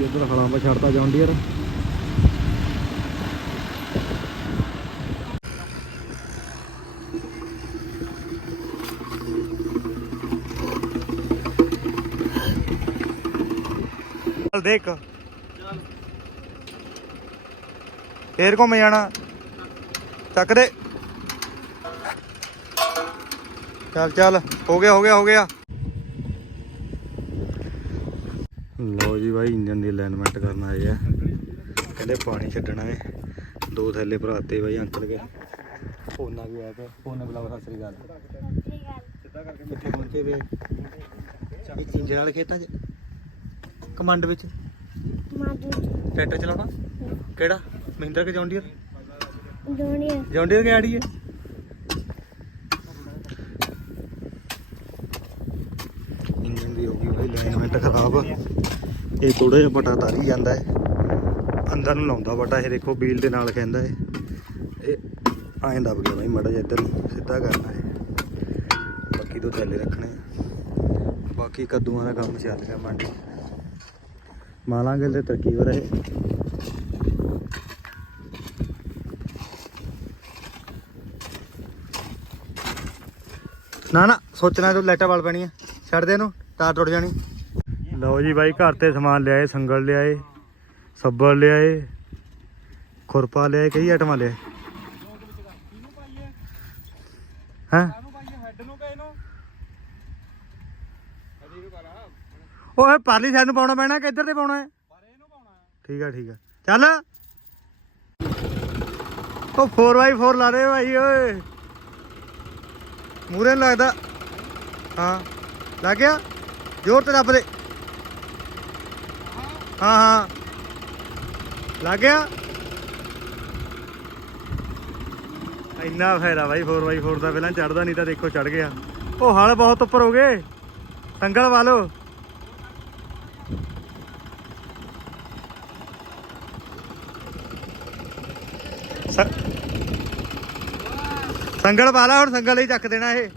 ਜੀ ਇੱਧਰ ਹਲਾਂ ਪਾ ਛੱਡਤਾ ਜੌਂਡੀਅਰ ਚੱਲ ਦੇਖ। ਫੇਰ ਘੁੰਮ ਜਾਣਾ। ਚੱਕ ਦੇ। ਚੱਲ ਚੱਲ, ਹੋ ਗਿਆ ਹੋ ਗਿਆ ਹੋ ਗਿਆ ਲਓ ਜੀ ਬਾਈ ਇੰਜਨ ਦੀ ਅਲਾਈਨਮੈਂਟ ਕਰਨ ਆਏ ਆ। ਕਹਿੰਦੇ ਪਾਣੀ ਛੱਡਣਾ ਹੈ ਦੋ ਥੈਲੇ ਭਰਾਤੇ ਬਾਈ ਅੰਕਲ ਕੇ। ਫੋਨਾ ਵੀ ਆਇਆ ਪਿਆ। ਫੋਨ ਬੁਲਾਓ ਸਤਿ ਸ੍ਰੀ ਅਕਾਲ। ਸਿੱਧਾ ਕਰਕੇ ਕਿੱਥੇ ਪਹੁੰਚੇ ਵੇ। ਇਹ ਚਿੰਜੇ ਵਾਲੇ ਖੇਤਾਂ 'ਚ? ਕਮੰਡ ਵਿੱਚ? ਟਰੈਕਟਰ ਚਲਾਉਣਾ? ਕਿਹੜਾ? ਮਹਿੰਦਰ ਕੇ ਜੌਂਡੀਅਰ? ਜੋਨੀਆ ਜੌਂਡੀਅਰ ਕੇ ਆੜੀ ਹੈ ਇੰਜਨ ਦੀ ਹੋ ਗਈ ਬਾਈ ਅਲਾਈਨਮੈਂਟ ਖਰਾਬ ਇਹ ਥੋੜਾ ਜਿਹਾ ਪਟਾ ਤਾਰੀ ਜਾਂਦਾ ਹੈ। ਅੰਦਰ ਨੂੰ ਲਾਉਂਦਾ ਪਟਾ ਇਹ ਦੇਖੋ ਬੀਲ ਦੇ ਨਾਲ ਕਹਿੰਦਾ ਹੈ। ਇਹ ਐਂ ਦਬ ਗਿਆ ਬਾਈ, ਮੜਾ ਜਿਹਾ ਇੱਧਰ ਨੂੰ ਸਿੱਧਾ ਕਰਨਾ ਹੈ। ਬਾਕੀ ਤੋਂ ਥੱਲੇ ਰੱਖਣੇ ਬਾਕੀ ਕੱਦੂਆਂ ਦਾ ਕੰਮ ਚੱਲ ਰਿਹਾ ਮੰਡੀ ਮਾਲਾਂਗਲ ਦੇ ਤਰੱਕੀ ਹੋ ਰਹੇ। ਨਾ ਨਾ, ਸੋਚਣਾ ਤੂੰ ਲਾਈਟਾਂ ਵਾਲ ਪੈਣੀਆਂ। ਛੱਡ ਦੇ ਇਹਨੂੰ, ਤਾਰ ਟੁੱਟ ਜਾਣੀ। ਲਓ ਜੀ ਬਾਈ, ਘਰ ਤੇ ਸਮਾਨ ਲਿਆਏ, ਸੰਗਲ ਲਿਆਏ ਸੱਬਲ ਲਿਆਏ, ਖੁਰਪਾ ਲਿਆਏ, ਕਈ ਆਈਟਮਾਂ ਲਿਆਏ। ਹਾਂ? ਓਏ ਪਰਲੀ ਸਾਈਡ ਨੂੰ ਪਾਉਣਾ ਪੈਣਾ ਕਿ ਇੱਧਰ ਤੇ ਪਾਉਣਾ ਹੈ? ਠੀਕ ਆ ਠੀਕ ਆ। ਚੱਲ। ਉਹ 4x4 ਲਾ ਰਹੇ ਭਾਈ, ਓਏ। ਮੂਰੇ ਲੱਗਦਾ। ਹਾਂ। ਲੱਗ ਗਿਆ? ਜ਼ੋਰ ਤੇ ਦੱਬ ਦੇ। ਹਾਂ ਹਾਂ। ਲੱਗ ਗਿਆ? ਇੰਨਾ ਫਾਇਦਾ ਬਾਈ 4x4 ਦਾ ਪਹਿਲਾਂ ਚੜਦਾ ਨਹੀਂ ਤਾਂ ਦੇਖੋ ਚੜ ਗਿਆ। ਉਹ ਹਲ ਬਹੁਤ ਉੱਪਰ ਹੋ ਗਏ। ਸੰਗਲ ਵਾਲੋ ਸੰਗਲ ਵਾਲਾ ਹੁਣ ਸੰਗਲ ਹੀ ਚੱਕ ਦੇਣਾ ਇਹ।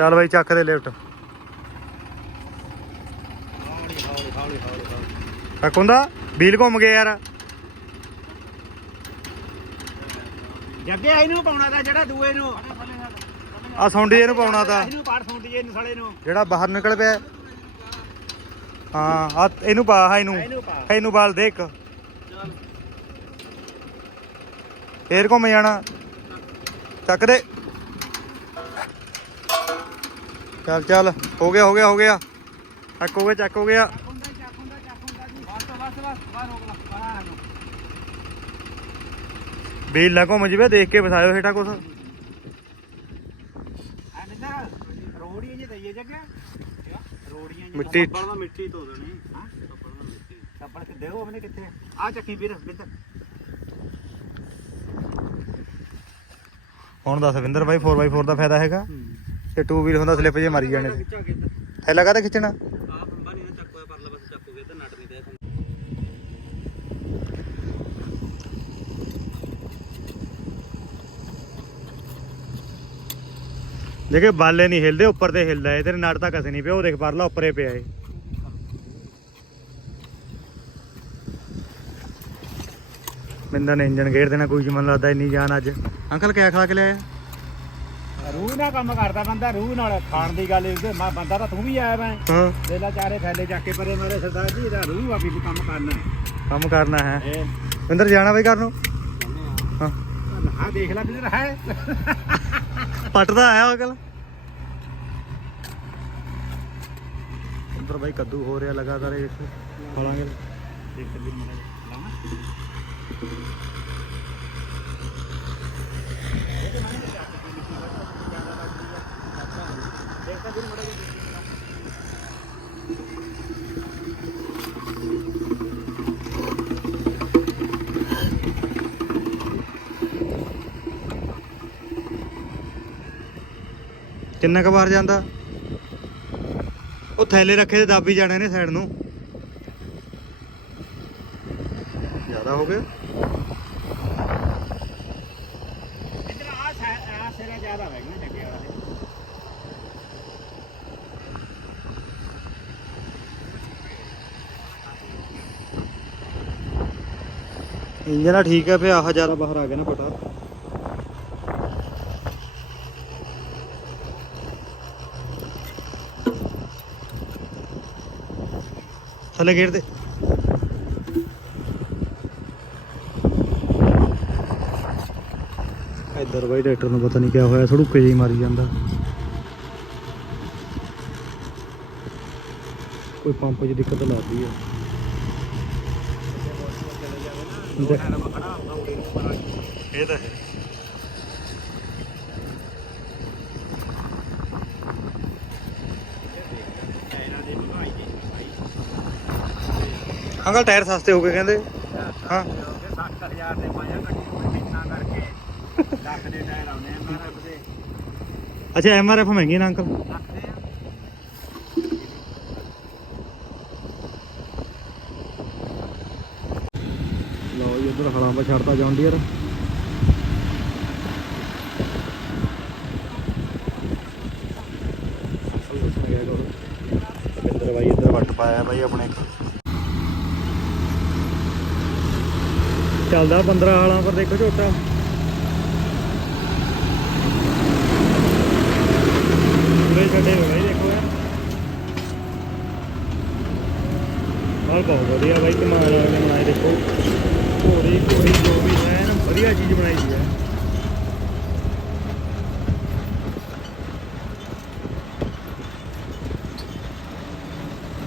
ਚੱਲ ਬਾਈ ਚੱਕ ਦੇ ਲਿਫਟ ਹੁੰਦਾ ਵੀਲ ਘੁੰਮ ਗਿਆ ਯਾਰ। ਜੱਗੇ ਇਹਨੂੰ ਪਾਉਣਾ ਤਾਂ ਜਿਹੜਾ ਦੂਏ ਨੂੰ। ਆ ਸੌਂਡੀ ਇਹਨੂੰ ਪਾਉਣਾ ਤਾਂ। ਇਹਨੂੰ ਪਾੜ ਸੁੰਡੀ ਇਹਨੂੰ ਸਾਲੇ ਨੂੰ। ਜਿਹੜਾ ਬਾਹਰ ਨਿਕਲ ਪਿਆ। ਹਾਂ ਆ ਇਹਨੂੰ ਪਾ ਹਾਂ ਇਹਨੂੰ। ਇਹਨੂੰ ਬਾਲ ਦੇ ਇੱਕ ਫੇਰ ਘੁੰਮ ਜਾਣਾ। ਚੱਕ ਦੇ। ਚੱਲ ਚੱਲ। ਹੋ ਗਿਆ ਹੋ ਗਿਆ ਹੋ ਗਿਆ। ਚੱਕ, ਹੋ ਗਿਆ, ਚੱਕ, ਹੋ ਗਿਆ। ਬੀਲ ਨਾ ਘੁੰਮ ਜਵੇ, ਦੇਖ ਕੇ ਵਸਾਇਓ ਹੇਠਾਂ ਕੁਛ। ਰੋੜੀਆਂ ਜੀ ਦਈਏ ਜੱਗੇ ਰੋੜੀਆਂ ਮਿੱਟੀ। ਦਾ ਮਿੱਟੀ ਧੋ ਦੇਣੀ ਹਾਂ ਸੱਪੜ ਕਿ ਆਪਣੇ ਕਿੱਥੇ ਆ ਚੱਕੀ ਵੀਰ ਬਿੰਦ ਹੁਣ ਦੱਸ, ਵਿੰਦਰ ਬਾਈ 4x4 ਦਾ ਫਾਇਦਾ ਹੈਗਾ? ਤੇ 2 ਵੀਲ ਹੁੰਦਾ ਸਲਿੱਪ ਜੇ ਮਾਰੀ ਜਾਣੇ ਸੀ ਥੈਲਾ ਕਾਹਦਾ ਖਿੱਚਣਾ? ਆ ਬੰਬਾ ਨਹੀਂ ਚੱਕ ਹੋਇਆ ਪਰਲਾ ਬਸ ਚੱਕੋਗੇ ਤੇ ਨਟ ਨਹੀਂ ਦੇ ਦੇਖੇ ਬਾਲੇ ਨਹੀਂ ਹਿਲਦੇ ਉੱਪਰ ਤੇ ਹਿਲਦਾ ਏ ਤੇਰੇ ਨੜ ਤਾਂ ਕਸੇ ਨਹੀਂ ਪਿਆ ਉਹ ਦੇਖ ਪਰਲਾ ਉੱਪਰੇ ਪਿਆ ਏ ਮਿੰਦਰ ਨੇ ਇੰਜਨ ਗੇਰ ਦੇਣਾ ਕੋਈ ਮਨ ਲੱਗਦਾ ਇੰਨੀ ਜਾਨ ਅੱਜ। ਅੰਕਲ ਕਿਆ ਖਾ ਕੇ ਲਿਆਇਆ? ਰੂਹ ਨਾਲ ਕੰਮ ਕਰਦਾ ਬੰਦਾ ਰੂਹ ਨਾਲ ਖਾਣ ਦੀ ਗੱਲ ਇਹ ਮੈਂ ਬੰਦਾ ਤਾਂ ਤੂੰ ਵੀ ਆਇਆ ਮੈਂ। ਹਾਂ। ਵੇਲਾ ਚਾਰੇ ਥੈਲੇ ਚੱਕ ਕੇ ਪਰੇ ਮੇਰੇ ਸਰਦਾਰ ਜੀ ਇਹਦਾ ਰੂਹ ਆ ਵੀ ਕੰਮ ਕਰਨਾ ਕੰਮ ਕਰਨਾ ਹੈ। ਇਹ। ਮਿੰਦਰ ਜਾਣਾ ਬਈ ਕਰਨ ਨੂੰ? ਹਾਂ। ਹਾਂ। ਦੇਖ ਲੈ ਬਿਲਰ ਹੈ। ਪਟਦਾ ਆਇਆ ਅੰਕਲ ਅੰਦਰ ਬਾਈ ਕੱਦੂ ਹੋ ਰਿਹਾ ਲਗਾਤਾਰ ਇਹ। ਦੇਖੋ ਫਲਾਂਗੇ ਦੇਖ ਮੇਰਾ ਲਾਵਾਂ। ਕਿੰਨਾ ਕੁ ਵਾਰ ਜਾਂਦਾ? ਉਹ ਥੈਲੇ ਰੱਖੇ ਤੇ ਦਾਬੀ ਜਾਣੇ ਨੇ ਸਾਈਡ ਨੂੰ। ਜ਼ਿਆਦਾ ਹੋ ਗਿਆ। ਇਧਰ ਆ ਆ ਸਿਰਾ ਜ਼ਿਆਦਾ ਹੋ ਗਿਆ ਜੱਗੇ ਵਾਲਾ। ਇੰਜਨ ਆ ਠੀਕ ਹੈ ਫੇ ਆਹ ਜ਼ਿਆਦਾ ਬਾਹਰ ਆ ਗਿਆ ਨਾ ਪਟਾ ਥੱਲੇ ਗੇੜ ਦੇ ਇੱਧਰ ਬਾਈ ਟਰੈਕਟਰ ਨੂੰ ਪਤਾ ਨਹੀਂ ਕਿਆ ਹੋਇਆ, ਥੜੂਕੇ ਜਿਹੀ ਮਾਰੀ ਜਾਂਦਾ। ਕੋਈ ਪੰਪ 'ਚ ਦਿੱਕਤ ਲੱਗਦੀ ਹੈ ਇਹ ਤਾਂ ਹੈ। ਅੰਕਲ ਟਾਇਰ ਸਸਤੇ ਹੋ ਗਏ ਕਹਿੰਦੇ। ਹਾਂ। 60000 ਦੇ ਪਾਇਆ ਗੱਡੀ ਨੂੰ ਕਿੰਨਾ ਕਰਕੇ। ਲੱਖ ਦੇ ਟਾਇਰ ਆਉਣੇ ਆ ਮੈਂ ਰੱਬ ਦੇ। ਅੱਛਾ ਐਮਆਰਐਫ ਮਹਿੰਗੀ ਨਾ ਅੰਕਲ? ਲਓ ਜੀ ਉਧਰ ਹਲਾਂ ਪਾ ਛੱਡਤਾ ਜੌਨ ਡੀਅਰ ਰਵਿੰਦਰ ਬਾਈ ਇੱਧਰ ਵੱਟ ਪਾਇਆ ਬਾਈ ਆਪਣੇ। ਇੱਕ ਚੱਲਦਾ 15 ਹਾਲਾਂ ਪਰ ਦੇਖੋ ਝੋਟਾ। ਪੂਰੇ ਛੱਡੇ ਹੋਏ ਬਾਈ ਦੇਖੋ ਯਾਰ ਬਹੁਤ ਵਧੀਆ ਬਾਈ, ਕਮਾਲ ਵਾਲੇ ਬਣਾਏ ਦੇਖੋ। ਘੋੜੀ ਘੋੜੀ ਜੋ ਵੀ ਹੈ ਨਾ ਵਧੀਆ ਚੀਜ਼ ਬਣਾਈ ਹੋਈ ਹੈ।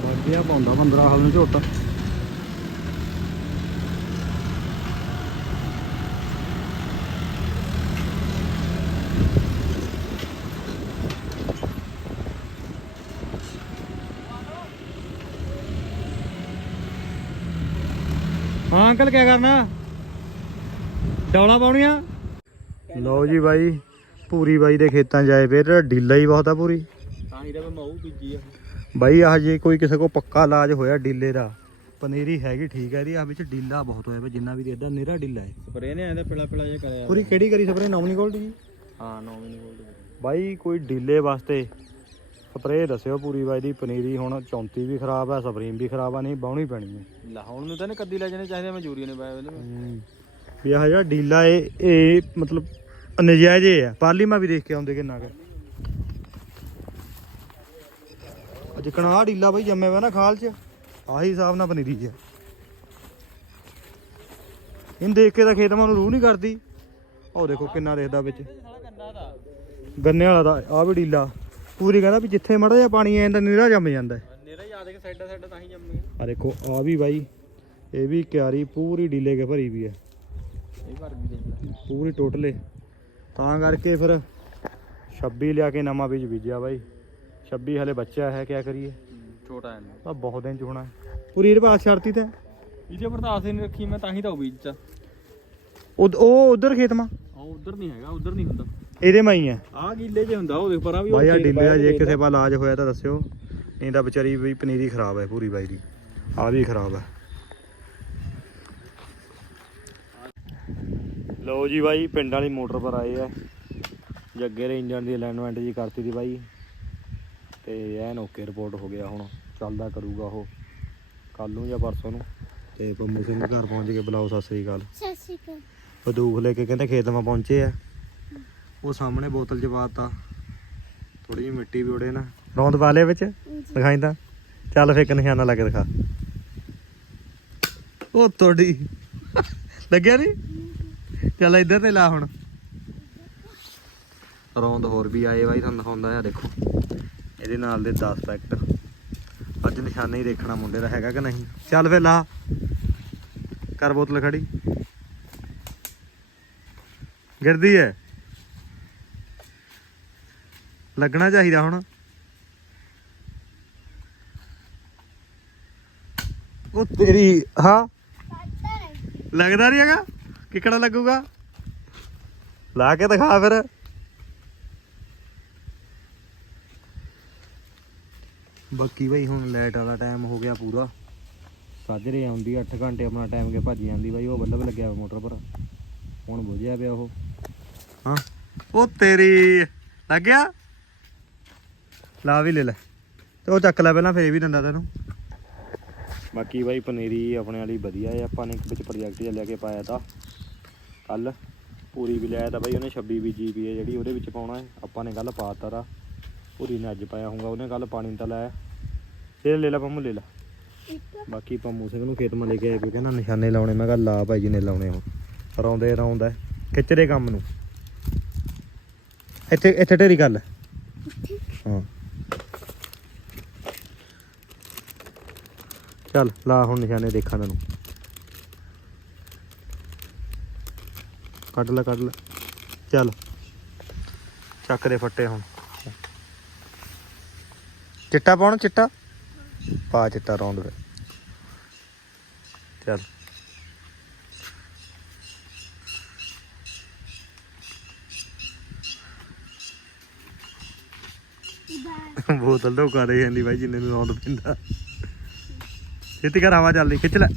ਵਧੀਆ ਪਾਉਂਦਾ 15 ਹਾਲ ਨੂੰ ਝੋਟਾ। ਅੰਕਲ ਕੀ ਕਰਨਾ? ਡੌਲਾ ਪਾਉਣੀਆਂ? ਲਓ ਜੀ ਬਾਈ ਪੂਰੀ ਬਾਈ ਦੇ ਖੇਤਾਂ ਆਏ ਫੇਰ ਢੀਲਾ ਹੀ ਬਹੁਤ ਆ ਪੂਰੀ। ਤਾਂ ਹੀ ਤਾਂ ਮੈਂ ਮਊ ਬੀਜੀ ਆ। ਬਾਈ ਆਹ ਜੇ ਕੋਈ ਕਿਸੇ ਕੋ ਪੱਕਾ ਇਲਾਜ ਹੋਇਆ ਡੀਲੇ ਦਾ ਪਨੀਰੀ ਹੈਗੀ ਠੀਕ ਹੈ ਇਹਦੀ ਆ ਵਿੱਚ ਡੀਲਾ ਬਹੁਤ ਹੋਇਆ ਵਾ ਜਿੰਨਾ ਵੀ ਦੇਖਦਾ ਨਿਹਰਾ ਡੀਲਾ ਹੈ। ਸਪਰੇ ਨੇ ਐਂਦੇ ਪਿਲਾ ਪਿਲਾ ਜੇ ਕਰਿਆ। ਪੂਰੀ ਕਿਹੜੀ ਕਰੀ ਸਪਰੇ ਨੌਮਨੀ ਗੋਲਡ ਜੀ ਹਾਂ 9 ਮਿੰਟ ਬੋਲਦੇ ਬਾਈ ਕੋਈ ਡੀਲੇ ਵਾਸਤੇ ਸਪਰੇ ਦੱਸਿਓ ਪੂਰੀ ਬਾਈ ਦੀ ਪਨੀਰੀ ਹੁਣ 34 ਵੀ ਖਰਾਬ ਹੈ ਸਪਰੀਮ ਵੀ ਖਰਾਬ ਆ ਨਹੀਂ ਬਾਉਣੀ ਪੈਣੀ ਹੈ ਲਾਹੌਰ ਨੂੰ ਤਾਂ ਨੇ ਕੱਦੀ ਲੈ ਜਾਣੇ ਚਾਹੀਦੇ ਮਜੂਰੀਆਂ ਨੇ ਪਾਇਆ ਉਹਨੇ ਵੀ ਆਹ ਜਿਹੜਾ ਡੀਲਾ ਇਹ ਇਹ ਮਤਲਬ ਨਜਾਇਜ਼ ਹੀ ਹੈ ਪਾਰਲੀਮਾ ਵੀ ਦੇਖ ਕੇ ਆਉਂਦੇ ਕਿੰਨਾ ਕੁ। ਅੱਜ ਕਣਾ ਡੀਲਾ ਬਈ ਜੰਮੇ ਵਾ ਨਾ ਖਾਲ ਚ ਆਹੀ ਹਿਸਾਬ ਨਾਲ ਪਨੀਰੀ ਹੈ ਇਹਨੂੰ ਦੇਖ ਕੇ ਤਾਂ ਖੇਤ ਨੂੰ ਰੂਹ ਨਹੀਂ ਕਰਦੀ। ਉਹ ਦੇਖੋ ਕਿੰਨਾ ਦੇਖਦਾ ਵਿੱਚ। ਗੰਨੇ ਵਾਲਾ ਦਾ ਆ ਵੀ ਡੀਲਾ। ਪੂਰੀ ਕਹਿੰਦਾ ਵੀ ਜਿੱਥੇ ਮੜਾ ਜਿਹਾ ਪਾਣੀ ਆ ਜਾਂਦਾ ਨਿਰਾ ਜੰਮ ਜਾਂਦਾ ਹੈ। ਨੇਰਾ ਯਾਦ ਕੇ ਸਾਈਡਾਂ ਸਾਈਡਾਂ ਤਾਂ ਹੀ ਜੰਮੇ ਆ ਦੇਖੋ ਆ ਵੀ ਬਾਈ ਇਹ ਵੀ ਕਿਆਰੀ ਪੂਰੀ ਡੀਲੇ ਕੇ ਭਰੀ ਵੀ ਹੈ। ਇਹ ਭਰ ਵੀ ਦੇਖ ਲੈ। ਪੂਰੀ ਟੋਟਲੇ ਤਾਂ ਕਰਕੇ ਫਿਰ 26 ਲਿਆ ਕੇ ਨਵਾਂ ਬੀਜ ਬੀਜਿਆ ਬਾਈ। 26 ਹਲੇ ਬੱਚਾ ਹੈ ਕਿਆ ਕਰੀਏ? ਛੋਟਾ ਹੈ ਤਾਂ ਬਹੁਤ ਦਿਨ ਚ ਹੋਣਾ ਪੂਰੀ ਬਾਅਦ ਸ਼ਰਤੀ ਤੇ? ਇਹਦੇ ਪਰਦਾਸ ਨਹੀਂ ਰੱਖੀ ਮੈਂ ਤਾਂ ਹੀ ਤਾਂ ਉਹ ਬੀਜ ਚ ਉਹ ਉਹ ਉਧਰ ਖੇਤ ਮਾ? ਉਹ ਉਧਰ ਨਹੀਂ ਹੈਗਾ ਉਧਰ ਨਹੀਂ ਹੁੰਦਾ। ਇਹਦੇ ਮਾ ਹੀ ਹੈ ਆਹ ਗਿੱਲੇ 'ਚ ਹੁੰਦਾ ਉਹ ਦੇਖ ਪਰਾਂ ਵੀ ਬਾਈ ਆ ਡੀਲੇ ਆ ਜੇ ਕਿਸੇ ਪਾ ਇਲਾਜ ਹੋਇਆ ਤਾਂ ਦੱਸਿਓ। ਨਹੀਂ ਤਾਂ ਵਿਚਾਰੀ ਵੀ ਪਨੀਰੀ ਖਰਾਬ ਹੈ ਪੂਰੀ ਬਾਈ ਦੀ। ਆ ਵੀ ਖਰਾਬ ਹੈ ਲਓ ਜੀ ਬਾਈ ਪਿੰਡ ਵਾਲੀ ਮੋਟਰ ਪਰ ਆਏ ਆ। ਜੱਗੇ ਦੇ ਇੰਜਨ ਦੀ ਅਲਾਈਨਮੈਂਟ ਜੀ ਕਰਤੀ ਦੀ ਬਾਈ। ਤੇ ਐਨ ਓਕੇ ਰਿਪੋਰਟ ਹੋ ਗਿਆ ਹੁਣ। ਚੱਲਦਾ ਕਰੂਗਾ ਉਹ। ਕੱਲ ਨੂੰ ਜਾਂ ਪਰਸੋਂ ਨੂੰ। ਤੇ ਪੰਮੂ ਸਿੰਘ ਘਰ ਪਹੁੰਚ ਕੇ ਬੁਲਾਓ ਸਤਿ ਸ੍ਰੀ ਅਕਾਲ। ਸਤਿ ਸ਼੍ਰੀ ਅਕਾਲ। ਬੰਦੂਕ ਲੈ ਕੇ ਕਹਿੰਦੇ ਖੇਤ ਮਾ ਪਹੁੰਚੇ ਆ। ਉਹ ਸਾਹਮਣੇ ਬੋਤਲ ਚ ਪਾਤਾ। ਥੋੜੀ ਜਿਹੀ ਮਿੱਟੀ ਵੀ ਉੜੇ ਨਾ ਰੌਂਦ ਪਾ ਲਿਆ ਵਿੱਚ? ਦਿਖਾਈ ਤਾਂ। ਚੱਲ ਫੇਰ ਇੱਕ ਨਿਸ਼ਾਨਾ ਲਾ ਕੇ ਦਿਖਾ। ਉਹ ਤੁਹਾਡੀ। ਲੱਗਿਆ ਨਹੀਂ ਚੱਲ ਇੱਧਰ ਤੇ ਲਾ ਹੁਣ। ਰੌਂਦ ਹੋਰ ਵੀ ਆਏ ਬਾਈ ਤੁਹਾਨੂੰ ਦਿਖਾਉਂਦਾ ਆ ਦੇਖੋ। ਇਹਦੇ ਨਾਲ ਦੇ 10 ਪੈਕਟ। ਅੱਜ ਨਿਸ਼ਾਨਾ ਹੀ ਦੇਖਣਾ ਮੁੰਡੇ ਦਾ ਹੈਗਾ ਕਿ ਨਹੀਂ। ਚੱਲ ਫੇਰ ਲਾ। ਕਰ ਬੋਤਲ ਖੜੀ। ਗਿਰਦੀ ਹੈ। ਲੱਗਣਾ ਚਾਹੀਦਾ ਹੁਣ। ਉਹ ਤੇਰੀ ਹਾਂ? ਲੱਗਦਾ ਨਹੀਂ ਹੈਗਾ? ਕਿਕੜਾ ਲੱਗੂਗਾ? ਲਾ ਕੇ ਦਿਖਾ ਫਿਰ। ਬਾਕੀ ਬਈ ਹੁਣ ਲਾਈਟ ਵਾਲਾ ਟਾਈਮ ਹੋ ਗਿਆ ਪੂਰਾ। ਸਾਜਰੇ ਆਉਂਦੀ 8 ਘੰਟੇ ਆਪਣਾ ਟਾਈਮ ਕੇ ਭੱਜ ਜਾਂਦੀ ਬਾਈ ਉਹ ਬੱਲਬ ਲੱਗਿਆ ਹੋਇਆ ਮੋਟਰ ਪਰ। ਹੁਣ ਬੁਝਿਆ ਪਿਆ ਉਹ। ਹਾਂ। ਉਹ ਤੇਰੀ ਲੱਗ ਗਿਆ? ਲਾ ਵੀ ਲੈ ਲੈ। ਤੇ ਉਹ ਚੱਕ ਲੈ ਪਹਿਲਾਂ ਫੇਰ ਵੀ ਦਿੰਦਾ ਤੈਨੂੰ। ਬਾਕੀ ਬਾਈ ਪਨੀਰੀ ਆਪਣੇ ਵਾਲੀ ਵਧੀਆ ਹੈ ਆਪਾਂ ਨੇ ਇੱਕ ਵਿੱਚ ਪ੍ਰੋਜੈਕਟ ਜਿਹਾ ਲੈ ਕੇ ਪਾਇਆ ਤਾ। ਕੱਲ ਪੂਰੀ ਵੀ ਲਿਆਇਆ ਤਾਂ ਬਾਈ ਉਹਨੇ 26 ਵੀ ਜੀਬੀ ਹੈ ਜਿਹੜੀ ਉਹਦੇ ਵਿੱਚ ਪਾਉਣਾ ਹੈ। ਆਪਾਂ ਨੇ ਕੱਲ ਪਾਤਾ ਤਾ ਪੂਰੀ ਨੇ ਅੱਜ ਪਾਇਆ ਹੋਊਗਾ। ਉਹਨੇ ਕੱਲ ਪਾਣੀ ਤਾਂ ਲਾਇਆ। ਇਹ ਲੈ ਲੈ ਪੰਮੂ ਲੈ ਲੈ। ਬਾਕੀ ਪੰਮੂ ਸਿੰਘ ਨੂੰ ਖੇਤ ਮਾ ਲੈ ਕੇ ਆਇਆ ਕਿਉਂਕਿ ਨਾ ਨਿਸ਼ਾਨੇ ਲਾਉਣੇ। ਮੈਂ ਕਿਹਾ ਲਾ ਭਾਈ ਜੀ ਨੇ ਲਾਉਣੇ ਹੁਣ। ਰੌਂਦੇ ਰੌਂਦਾ ਖਿੱਚਦੇ ਕੰਮ ਨੂੰ। ਇੱਥੇ ਇੱਥੇ ਢੇਰੀ ਕਰ ਲੈ। ਹਾਂ। ਚੱਲ ਲਾ ਹੁਣ ਨਿਸ਼ਾਨੇ ਦੇਖਾਂ ਤੈਨੂੰ। ਕੱਢ ਲੈ ਕੱਢ ਲੈ। ਚੱਲ। ਚੱਕ ਦੇ ਫੱਟੇ ਹੁਣ। ਚਿੱਟਾ ਪਾਉਣ ਚਿੱਟਾ? ਪਾ ਚਿੱਟਾ ਰੌਂਦ ਵੇ ਚੱਲ। ਬੋਤਲ ਤੋਂ ਕਰ ਜਾਂਦੀ ਬਾਈ ਜਿੰਨੇ ਨੂੰ ਰੌਂਦ ਪੈਂਦਾ। ਛੇਤੀ ਕਰ ਹਵਾ ਚੱਲਦੀ ਖਿੱਚ ਲੈ।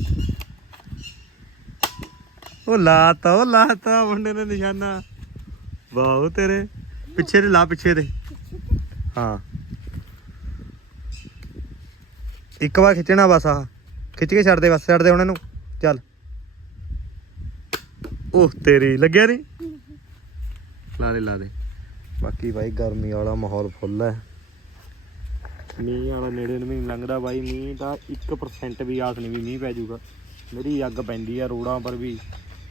ਉਹ ਲਾਤਾ ਉਹ ਲਾਤਾ ਮੁੰਡੇ ਨੇ ਨਿਸ਼ਾਨਾ। ਵਾਹ ਤੇਰੇ, ਪਿੱਛੇ ਦੇ ਲਾ, ਪਿੱਛੇ ਦੇ। ਹਾਂ। ਇੱਕ ਵਾਰ ਖਿੱਚਣਾ ਬਸ ਆਹ। ਖਿੱਚ ਕੇ ਛੱਡ ਦੇ, ਬਸ ਛੱਡ ਦੇ ਉਹਨਾਂ ਨੂੰ ਚੱਲ। ਉਹ ਤੇਰੀ ਲੱਗਿਆ ਨਹੀਂ ਲਾ ਦੇ ਲਾ ਦੇ। ਬਾਕੀ ਭਾਈ ਗਰਮੀ ਵਾਲਾ ਮਾਹੌਲ ਫੁੱਲ ਹੈ। ਮੀਂਹ ਵਾਲਾ ਨੇੜੇ ਨੂੰ ਵੀ ਨਹੀਂ ਲੰਘਦਾ ਬਾਈ, ਮੀਂਹ ਦਾ 1% ਵੀ ਆਸ ਨਹੀਂ ਵੀ ਮੀਂਹ ਪੈ ਜਾਊਗਾ। ਮੇਰੀ ਅੱਗ ਪੈਂਦੀ ਆ ਰੋਡਾਂ ਪਰ ਵੀ।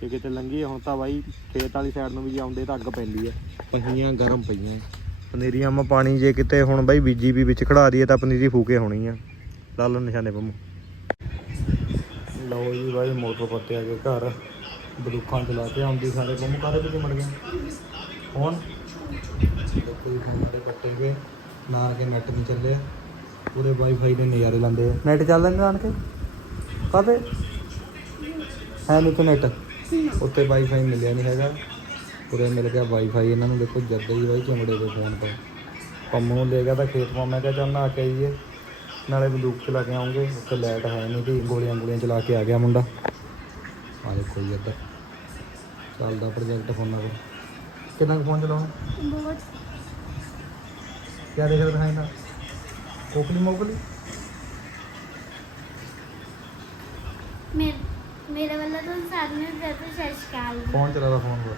ਜੇ ਕਿਤੇ ਲੰਘੀ ਹੁਣ ਤਾਂ ਬਾਈ ਖੇਤ ਵਾਲੀ ਸਾਈਡ ਨੂੰ ਵੀ ਆਉਂਦੇ ਤਾਂ ਅੱਗ ਪੈਂਦੀ ਆ। ਪਹੀਆਂ ਗਰਮ ਪਈਆਂ। ਪਨੀਰੀਆਂ ਮਾ ਪਾਣੀ ਜੇ ਕਿਤੇ ਹੁਣ ਬਾਈ ਬੀਜੀ ਵੀ ਵਿੱਚ ਖੜਾ ਦਈਏ ਤਾਂ ਪਨੀਰੀ ਫੂਕੇ ਹੋਣੀ ਆ। ਲਾ ਲਓ ਨਿਸ਼ਾਨੇ ਪੰਮੂ। ਲਓ ਜੀ ਬਾਈ ਮੋਟਰ ਪੱਤੇ ਆ ਗਏ ਘਰ ਬਦੂਖਾਂ ਚਲਾ ਕੇ ਆਉਂਦੀ ਸਾਰੇ ਪੰਮੂ। ਕਾਹਦੇ ਵਿੱਚ ਮੜ ਗਏ? ਫੋਨ ਦੇਖੋ ਜੀ, ਫੋਨ ਵਾਲੇ ਕੱਟੇ ਗਏ ਨਾ ਕੇ ਨੈਟ ਨਹੀਂ ਚੱਲਿਆ। ਪੂਰੇ ਵਾਈਫਾਈ ਦੇ ਨਜ਼ਾਰੇ ਲੈਂਦੇ ਆ। ਨੈਟ ਚੱਲਦਾ ਨਹੀਂ ਆਣ ਕੇ ਕਾਹਦੇ? ਹੈ ਨਹੀਂ ਕੋਈ ਨੈਟ ਉੱਤੇ ਵਾਈਫਾਈ ਮਿਲਿਆ ਨਹੀਂ ਹੈਗਾ। ਪੂਰੇ ਮਿਲ ਗਿਆ ਵਾਈਫਾਈ ਇਹਨਾਂ ਨੂੰ। ਦੇਖੋ ਜਦ ਹੀ ਬਾਈ ਚਮੜੇ ਦੇ ਫੋਨ ਤੋਂ। ਪੰਮੂ ਨੂੰ ਲੈ ਗਿਆ ਤਾਂ ਖੇਤ ਮਾ ਮੈਂ ਕਿਹਾ ਚੱਲ ਨਾ ਕੇ ਆਈਏ। ਨਾਲੇ ਬੰਦੂਕ ਚਲਾ ਕੇ ਆਉਂਗੇ। ਉੱਥੇ ਲਾਈਟ ਹੈ ਨਹੀਂ ਤੇ ਗੋਲੀਆਂ ਗੋਲੀਆਂ ਚਲਾ ਕੇ ਆ ਗਿਆ ਮੁੰਡਾ। ਆ ਦੇਖੋ ਜੀ ਇੱਧਰ। ਚੱਲਦਾ ਪ੍ਰੋਜੈਕਟ ਫੋਨਾਂ ਤੇ। ਕਿੰਨਾ ਕੁ ਫੋਨ ਚਲਾਉਣਾ? ਬਹੁਤ। ਕਿਆ ਦੇਖ ਰਿਹਾ ਦਿਖਾਏਗਾ ਕੋਕਲੀ ਮੋਕਲੀ? ਮੇਰੇ ਮੇਰੇ ਵੱਲੋਂ ਤਾਂ ਸਾਰਿਆਂ ਨੂੰ ਸਤਿ ਸ਼੍ਰੀ ਅਕਾਲ ਫੋਨ ਚਲਾਦਾ ਫੋਨ ਪਰ